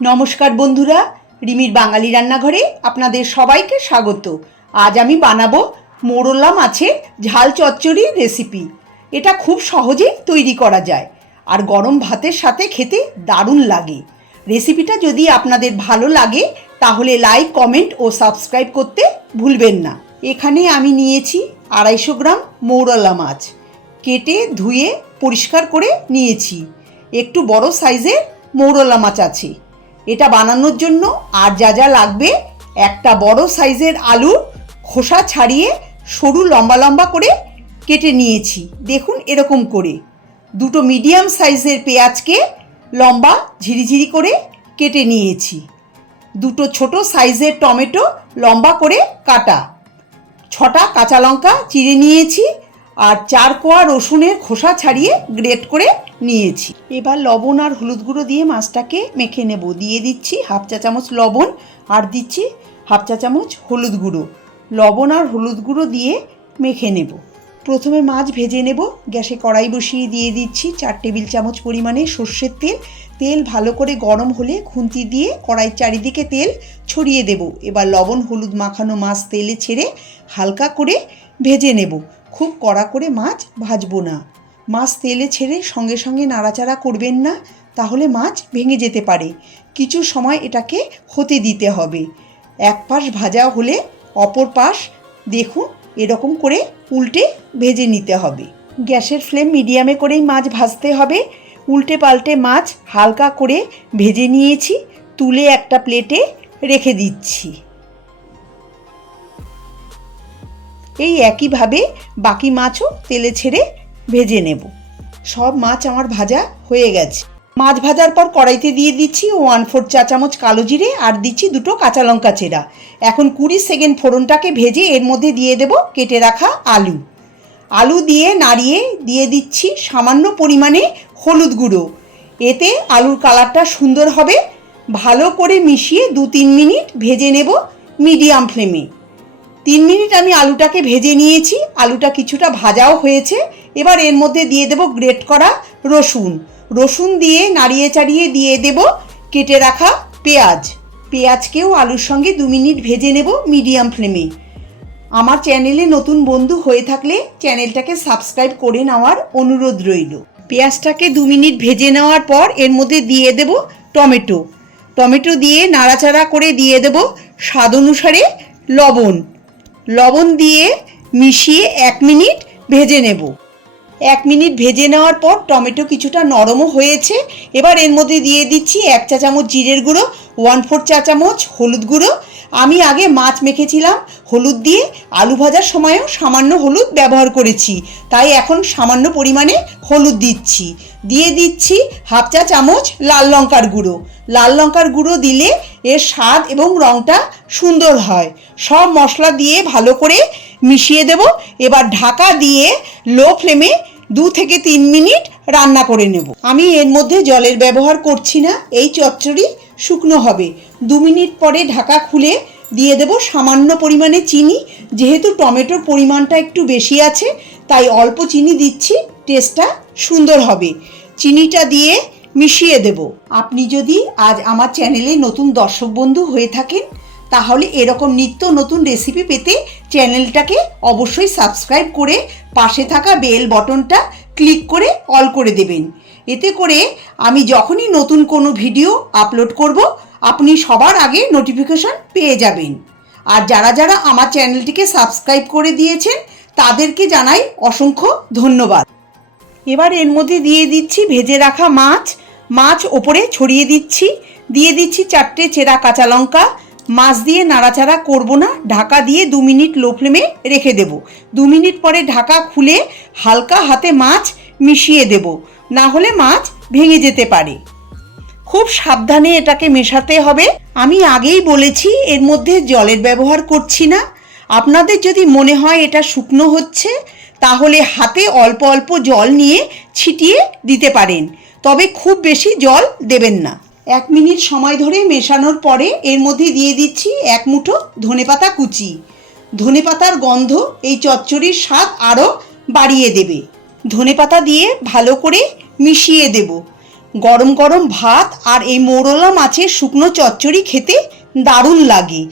নমস্কার বন্ধুরা, রিমির বাঙালি রান্নাঘরে আপনাদের সবাইকে স্বাগত। আজ আমি বানাবো মোরলা মাছের ঝাল চচ্চড়ি রেসিপি। এটা খুব সহজেই তৈরি করা যায় আর গরম ভাতের সাথে খেতে দারুণ লাগে। রেসিপিটা যদি আপনাদের ভালো লাগে, তাহলে লাইক, কমেন্ট ও সাবস্ক্রাইব করতে ভুলবেন না। এখানে আমি নিয়েছি আড়াইশো গ্রাম মৌরলা মাছ। কেটে, ধুয়ে, পরিষ্কার করে নিয়েছি। একটু বড় সাইজের মৌরলা মাছ আছে। এটা বানানোর জন্য আর যা যা লাগবে, একটা বড় সাইজের আলুর খোসা ছাড়িয়ে সরু লম্বা লম্বা করে কেটে নিয়েছি। দেখুন এরকম করে। দুটো মিডিয়াম সাইজের পেঁয়াজকে লম্বা ঝিরিঝিরি করে কেটে নিয়েছি। দুটো ছোট সাইজের টমেটো লম্বা করে কাটা। ছটা কাঁচা লঙ্কা চিড়ে নিয়েছি আর চার কোয়া রসুনের খোসা ছাড়িয়ে গ্রেট করে নিয়েছি। এবার লবণ আর হলুদ গুঁড়ো দিয়ে মাছটাকে মেখে নেব। দিয়ে দিচ্ছি হাফ চা চামচ লবণ আর দিচ্ছি হাফ চা চামচ হলুদ গুঁড়ো। লবণ আর হলুদ গুঁড়ো দিয়ে মেখে নেব। প্রথমে মাছ ভেজে নেব। গ্যাসে কড়াই বসিয়ে দিয়ে দিচ্ছি চার টেবিল চামচ পরিমাণে সর্ষের তেল। তেল ভালো করে গরম হলে খুন্তি দিয়ে কড়াইয়ের চারিদিকে তেল ছড়িয়ে দেব। এবার লবণ, হলুদ মাখানো মাছ তেলে ছেড়ে হালকা করে ভেজে নেব। খুব কড়া করে মাছ ভাজবো না। মাছ তেলে ছেড়ে সঙ্গে সঙ্গে নাড়াচাড়া করবেন না, তাহলে মাছ ভেঙে যেতে পারে। কিছু সময় এটাকে হতে দিতে হবে। এক পাশ ভাজা হলে অপর পাশ দেখুন এরকম করে উল্টে ভেজে নিতে হবে। গ্যাসের ফ্লেম মিডিয়ামে করেই মাছ ভাজতে হবে। উল্টে পাল্টে মাছ হালকা করে ভেজে নিয়েছি, তুলে একটা প্লেটে রেখে দিচ্ছি। এই একইভাবে বাকি মাছও তেলে ছেড়ে ভেজে নেব। সব মাছ আমার ভাজা হয়ে গেছে। মাছ ভাজার পর কড়াইতে দিয়ে দিচ্ছি ওয়ান ফোর চা চামচ কালো জিরে আর দিচ্ছি দুটো কাঁচা লঙ্কা চেরা। এখন কুড়ি সেকেন্ড ফোড়নটাকে ভেজে এর মধ্যে দিয়ে দেব কেটে রাখা আলু। আলু দিয়ে নাড়িয়ে দিয়ে দিচ্ছি সামান্য পরিমাণে হলুদ গুঁড়ো। এতে আলুর কালারটা সুন্দর হবে। ভালো করে মিশিয়ে দু তিন মিনিট ভেজে নেব মিডিয়াম ফ্লেমে। তিন মিনিট আমি আলুটাকে ভেজে নিয়েছি। আলুটা কিছুটা ভাজাও হয়েছে। এবার এর মধ্যে দিয়ে দেব গ্রেট করা রসুন। রসুন দিয়ে নাড়িয়ে চাড়িয়ে দিয়ে দেব কেটে রাখা পেঁয়াজ। পেঁয়াজকেও আলুর সঙ্গে দু মিনিট ভেজে নেব মিডিয়াম ফ্লেমে। আমার চ্যানেলে নতুন বন্ধু হয়ে থাকলে চ্যানেলটাকে সাবস্ক্রাইব করে নেওয়ার অনুরোধ রইল। পেঁয়াজটাকে দু মিনিট ভেজে নেওয়ার পর এর মধ্যে দিয়ে দেব টমেটো। টমেটো দিয়ে নাড়াচাড়া করে দিয়ে দেব স্বাদ অনুসারে লবণ। লবণ দিয়ে মিশিয়ে এক মিনিট ভেজে নেব। এক মিনিট ভেজে নেওয়ার পর টমেটো কিছুটা নরমও হয়েছে। এবার এর মধ্যে দিয়ে দিচ্ছি এক চা চামচ জিরের গুঁড়ো ওয়ান ফোর চা চামচ হলুদ গুঁড়ো আমি আগে মাছ মেখেছিলাম, হলুদ দিয়ে আলু ভাজার সময়ও সামান্য হলুদ ব্যবহার করেছি। তাই এখন সামান্য পরিমাণে হলুদ দিচ্ছি। দিয়ে দিচ্ছি হাফ চা চামচ লাল লঙ্কার গুঁড়ো। লাল লঙ্কার গুঁড়ো দিলে এর স্বাদ এবং রঙটা সুন্দর হয়। সব মশলা দিয়ে ভালো করে মিশিয়ে দেব। এবার ঢাকা দিয়ে লো ফ্লেমে দু থেকে তিন মিনিট রান্না করে নেব। আমি এর মধ্যে জলের ব্যবহার করছি না, এই চচ্চড়ি শুকনো হবে। দু মিনিট পরে ঢাকা খুলে দিয়ে দেব সামান্য পরিমাণে চিনি, যেহেতু টমেটোর পরিমাণটা একটু বেশি আছে, তাই অল্প চিনি দিচ্ছি, টেস্টটা সুন্দর হবে। চিনিটা দিয়ে মিশিয়ে দেব। আপনি যদি আজ আমার চ্যানেলে নতুন দর্শক বন্ধু হয়ে থাকেন তাহলে এরকম নিত্য নতুন রেসিপি পেতে চ্যানেলটাকে অবশ্যই সাবস্ক্রাইব করে পাশে থাকা বেল বটনটা ক্লিক করে অল করে দেবেন। এতে করে আমি যখনই নতুন কোনো ভিডিও আপলোড করব, আপনি সবার আগে নোটিফিকেশন পেয়ে যাবেন। আর যারা যারা আমার চ্যানেলটিকে সাবস্ক্রাইব করে দিয়েছেন, তাদেরকে জানাই অসংখ্য ধন্যবাদ। এবার এর মধ্যে দিয়ে দিচ্ছি ভেজে রাখা মাছ। মাছ ওপরে ছড়িয়ে দিচ্ছি। দিয়ে দিচ্ছি চারটে চেরা কাঁচা লঙ্কা। মাছ দিয়ে নাড়াচাড়া করব না, ঢাকা দিয়ে দু মিনিট লো ফ্লেমে রেখে দেব। দু মিনিট পরে ঢাকা খুলে হালকা হাতে মাছ মিশিয়ে দেব, না হলে মাছ ভেঙে যেতে পারে। খুব সাবধানে এটাকে মেশাতে হবে। আমি আগেই বলেছি, এর মধ্যে জলের ব্যবহার করছি না। আপনাদের যদি মনে হয় এটা শুকনো হচ্ছে, তাহলে হাতে অল্প অল্প জল নিয়ে ছিটিয়ে দিতে পারেন, তবে খুব বেশি জল দেবেন না। এক মিনিট সময় ধরে মেশানোর পরে এর মধ্যে দিয়ে দিচ্ছি এক মুঠো ধনেপাতা কুচি। ধনেপাতার গন্ধ এই চচ্চড়ির স্বাদ আরও বাড়িয়ে দেবে। ধনেপাতা দিয়ে ভালো করে মিশিয়ে দেব। গরম গরম ভাত আর এই মোরলা মাছের শুকনো চচ্চড়ি খেতে দারুণ লাগে।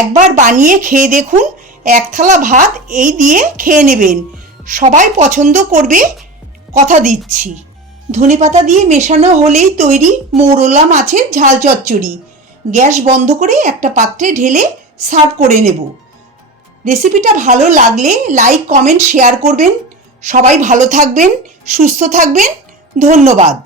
একবার বানিয়ে খেয়ে দেখুন, এক থালা ভাত এই দিয়ে খেয়ে নেবেন। সবাই পছন্দ করবে, কথা দিচ্ছি। ধনেপাতা দিয়ে মেশানো হলেই তৈরি মৌরলা মাছের ঝাল চচ্চড়ি। গ্যাস বন্ধ করে একটা পাত্রে ঢেলে সার্ভ করে নেব। রেসিপিটা ভালো লাগলে লাইক, কমেন্ট, শেয়ার করবেন। সবাই ভালো থাকবেন, সুস্থ থাকবেন। ধন্যবাদ।